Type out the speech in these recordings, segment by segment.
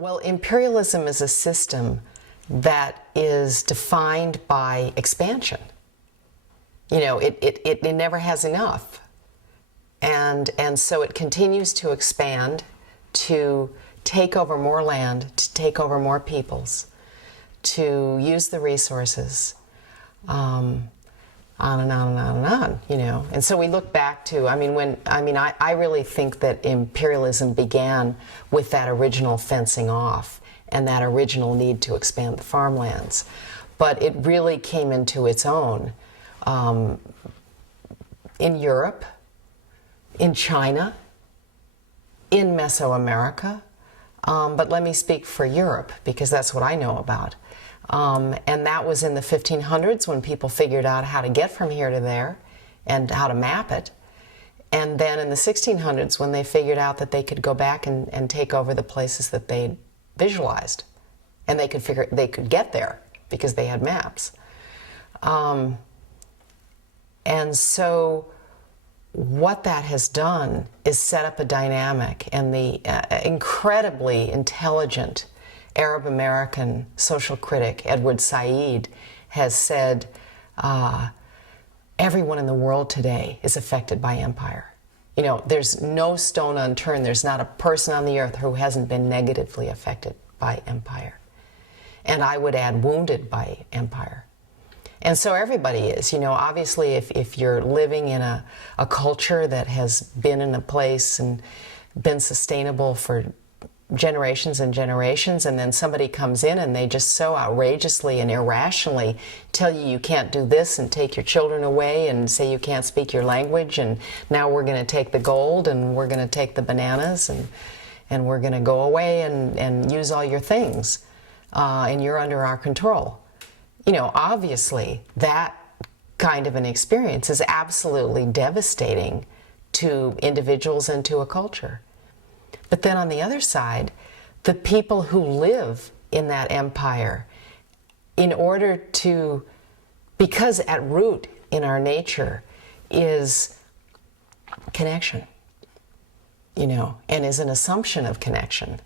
Well, imperialism is a system that is defined by expansion. You know, it never has enough. And so it continues to expand, to take over more land, to take over more peoples, to use the resources, on and on and on and on, you know. And so we look back to, I really think that imperialism began with that original fencing off and that original need to expand the farmlands. But it really came into its own in Europe, in China, in Mesoamerica, but let me speak for Europe because that's what I know about. And that was in the 1500s when people figured out how to get from here to there and how to map it. And then in the 1600s when they figured out that they could go back and take over the places that they visualized. And they could get there because they had maps. And so what that has done is set up a dynamic, and the incredibly intelligent Arab American social critic Edward Said has said, everyone in the world today is affected by empire. You know, there's no stone unturned. There's not a person on the earth who hasn't been negatively affected by empire. And I would add wounded by empire. And so everybody is, you know, obviously if you're living in a culture that has been in a place and been sustainable for generations and generations, and then somebody comes in and they just so outrageously and irrationally tell you can't do this and take your children away and say you can't speak your language, and now we're going to take the gold and we're going to take the bananas and we're going to go away and use all your things and you're under our control. You know, obviously that kind of an experience is absolutely devastating to individuals and to a culture. But then on the other side, the people who live in that empire, in order to, because at root in our nature is connection, you know, and is an assumption of connection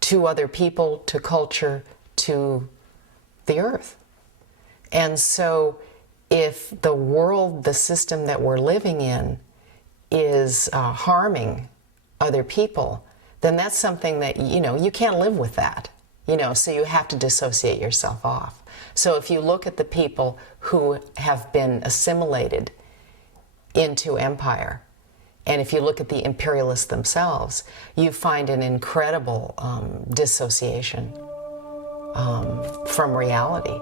to other people, to culture, to the earth. And so if the world, the system that we're living in is harming other people, then that's something that, you know, you can't live with that, you know, so you have to dissociate yourself off. So if you look at the people who have been assimilated into empire, and if you look at the imperialists themselves, you find an incredible dissociation from reality.